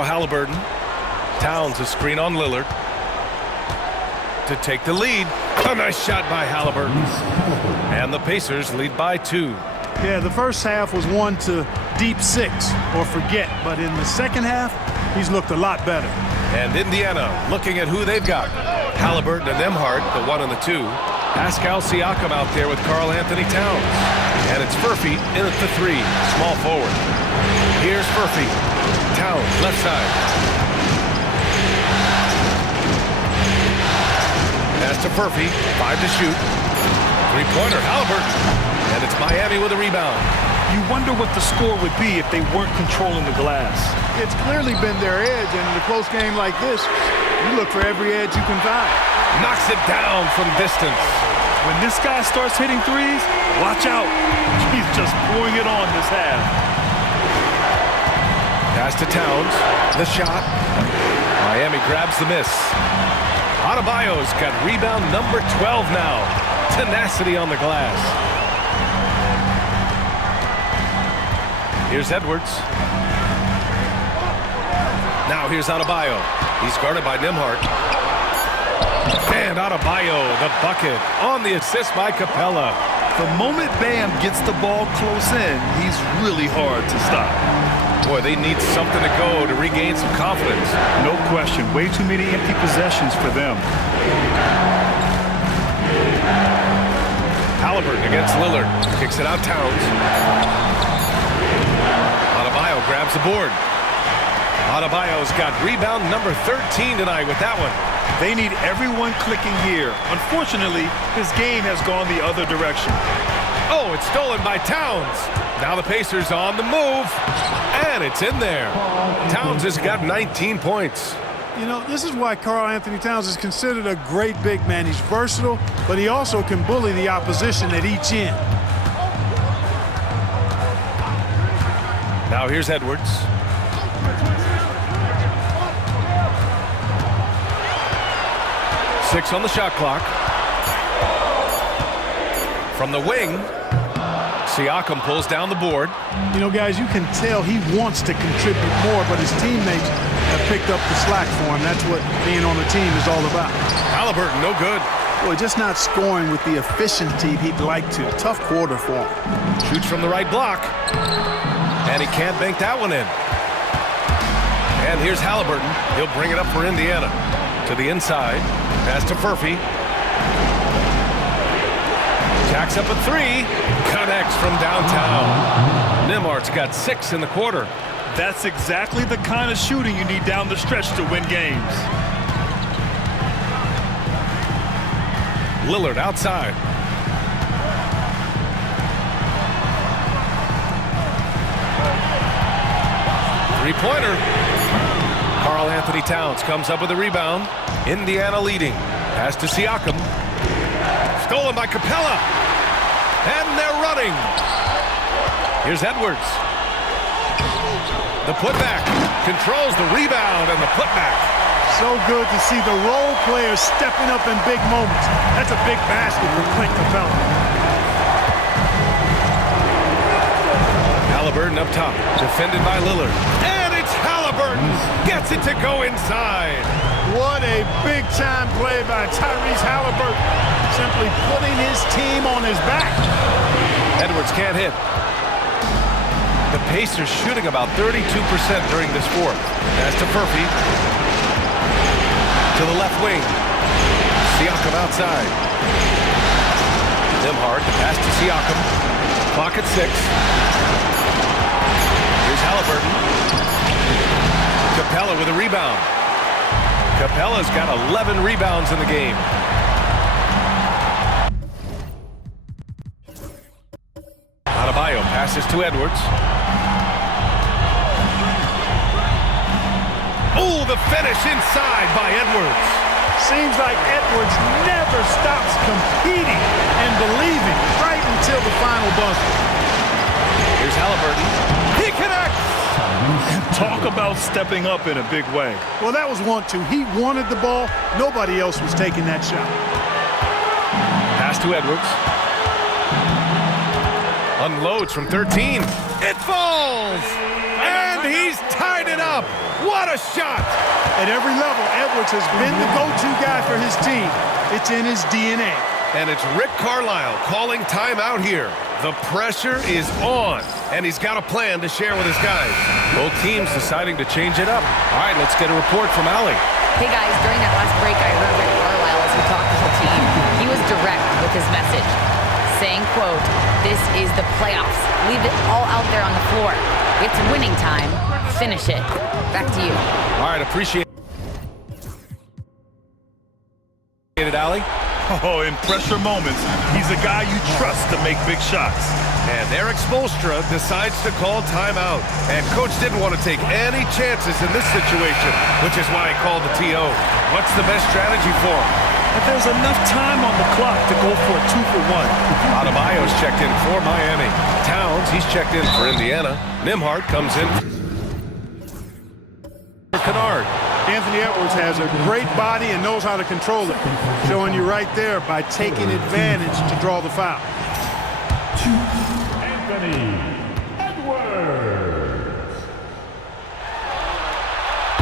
Now Halliburton. Towns a screen on Lillard to take the lead. A nice shot by Halliburton. And the Pacers lead by 2. Yeah, the first half was one to deep 6 or forget. But in the second half, he's looked a lot better. And Indiana looking at who they've got. Halliburton and Nembhard, the 1 and the 2. Pascal Siakam out there with Karl Anthony Towns. And it's Furphy in at the 3, small forward. Here's Furphy. Towns, left side. Pass to Furphy, 5 to shoot. Three-pointer, Halliburton. And it's Miami with a rebound. You wonder what the score would be if they weren't controlling the glass. It's clearly been their edge, and in a close game like this, you look for every edge you can find. Knocks it down from distance. When this guy starts hitting threes, watch out. He's just pouring it on this half. Pass to Towns. The shot. Miami grabs the miss. Adebayo's got rebound number 12 now. Tenacity on the glass. Here's Edwards. Now here's Adebayo. He's guarded by Nembhard. And Adebayo, the bucket, on the assist by Capella. The moment Bam gets the ball close in, he's really hard to stop. Boy, they need something to go to regain some confidence. No question. Way too many empty possessions for them. Halliburton against Lillard. Kicks it out Towns. Adebayo grabs the board. Adebayo's got rebound number 13 tonight with that one. They need everyone clicking here. Unfortunately, his game has gone the other direction. Oh, it's stolen by Towns. Now the Pacers on the move. And it's in there. Towns has got 19 points. You know, this is why Karl Anthony Towns is considered a great big man. He's versatile, but he also can bully the opposition at each end. Now here's Edwards. Six on the shot clock. From the wing, Siakam pulls down the board. You know, guys, you can tell he wants to contribute more, but his teammates have picked up the slack for him. That's what being on the team is all about. Halliburton, no good. Boy, just not scoring with the efficiency he'd like to. Tough quarter for him. Shoots from the right block. And he can't bank that one in. And here's Halliburton. He'll bring it up for Indiana. To the inside. Pass to Furphy. Jacks up a 3. Connects from downtown. Nembhard's got 6 in the quarter. That's exactly the kind of shooting you need down the stretch to win games. Lillard outside. Three-pointer. Karl Anthony Towns comes up with a rebound. Indiana leading. Pass to Siakam. Stolen by Capella. And they're running. Here's Edwards. The putback. Controls the rebound and the putback. So good to see the role players stepping up in big moments. That's a big basket for Clint Capella. Halliburton up top. Defended by Lillard. And it's Halliburton. Gets it to go inside. What a big-time play by Tyrese Halliburton. Simply putting his team on his back. Edwards can't hit. The Pacers shooting about 32% during this fourth. Pass to Furphy. To the left wing. Siakam outside. Nembhard, the pass to Siakam. Clock at 6. Here's Halliburton. Capella with a rebound. Capella's got 11 rebounds in the game. Adebayo passes to Edwards. Oh, the finish inside by Edwards. Seems like Edwards never stops competing and believing right until the final buzzer. Here's Halliburton. He connects. Talk about stepping up in a big way. Well, that was 1-2. He wanted the ball. Nobody else was taking that shot. Pass to Edwards. Unloads from 13. It falls! And And he's tied it up. What a shot. At every level, Edwards has been the go-to guy for his team. It's in his DNA. And it's Rick Carlisle calling timeout here. The pressure is on, and he's got a plan to share with his guys. Both teams deciding to change it up. All right, let's get a report from Allie. Hey guys, during that last break, I heard Rick Carlisle as he talked to the team. He was direct with his message, saying, quote, "This is the playoffs. Leave it all out there on the floor. It's winning time. Finish it." Back to you. All right, appreciate it, Allie. Oh, in pressure moments, he's a guy you trust to make big shots. And Eric Spoelstra decides to call timeout. And Coach didn't want to take any chances in this situation, which is why he called the TO. What's the best strategy for him? If there's enough time on the clock to go for a 2-for-1. Adebayo's checked in for Miami. Towns, he's checked in for Indiana. Nembhard comes in for Kennard. Anthony Edwards has a great body and knows how to control it. Showing you right there by taking advantage to draw the foul. Anthony Edwards.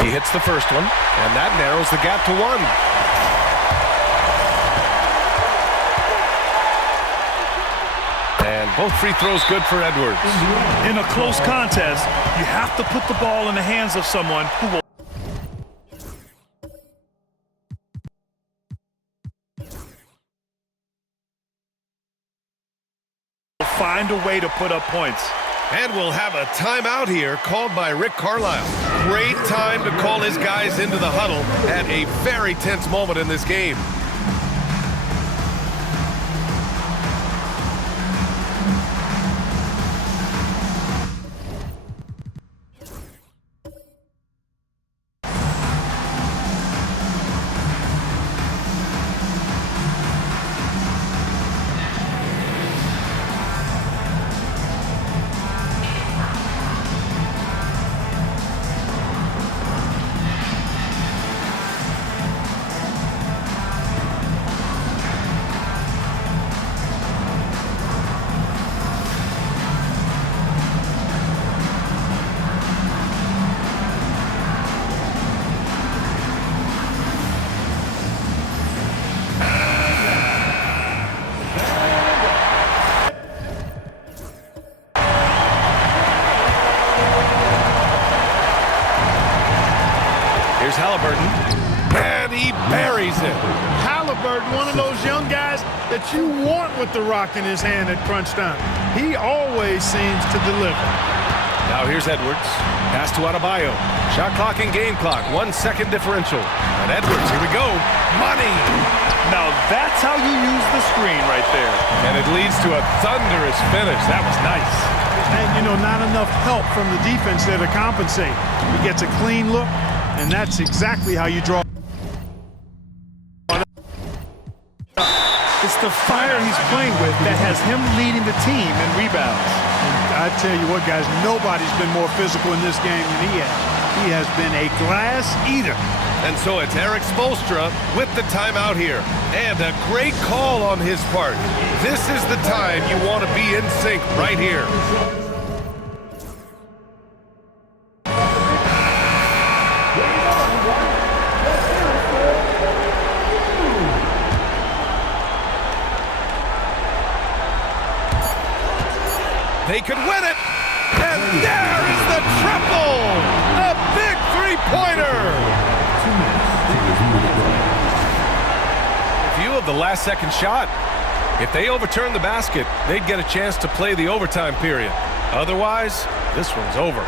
He hits the first one, and that narrows the gap to 1. And both free throws good for Edwards. In a close contest, you have to put the ball in the hands of someone who will find a way to put up points. And we'll have a timeout here called by Rick Carlisle. Great time to call his guys into the huddle at a very tense moment in this game. Here's Halliburton, and he buries it. Halliburton, one of those young guys that you want with the rock in his hand at crunch time. He always seems to deliver. Now here's Edwards. Pass to Adebayo. Shot clock and game clock. 1 second differential. And Edwards, here we go. Money! Now that's how you use the screen right there. And it leads to a thunderous finish. That was nice. And, you know, not enough help from the defense there to compensate. He gets a clean look, and that's exactly how you draw. It's the fire he's playing with that has him leading the team in rebounds. And I tell you what, guys, nobody's been more physical in this game than he has. He has been a glass eater. And so it's Eric Spoelstra with the timeout here. And a great call on his part. This is the time you want to be in sync right here. They could win it. And there is the triple. A big three-pointer. View of the last second shot. If they overturn the basket, they'd get a chance to play the overtime period. Otherwise, this one's over.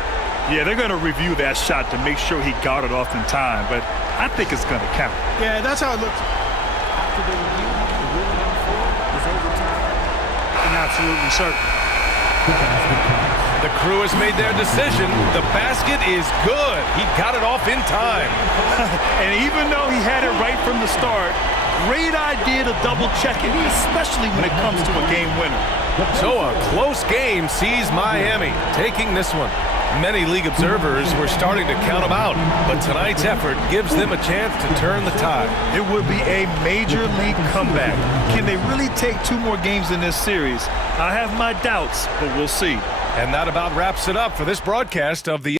Yeah, they're going to review that shot to make sure he got it off in time, but I think it's going to count. Yeah, that's how it looks. After the review, the ruling on four is overtime. I'm absolutely certain. The crew has made their decision. The basket is good. He got it off in time. And even though he had it right from the start, great idea to double check it, especially when it comes to a game winner. So a close game sees Miami taking this one. Many league observers were starting to count them out, but tonight's effort gives them a chance to turn the tide. It would be a major league comeback. Can they really take 2 more games in this series? I have my doubts, but we'll see. And that about wraps it up for this broadcast of the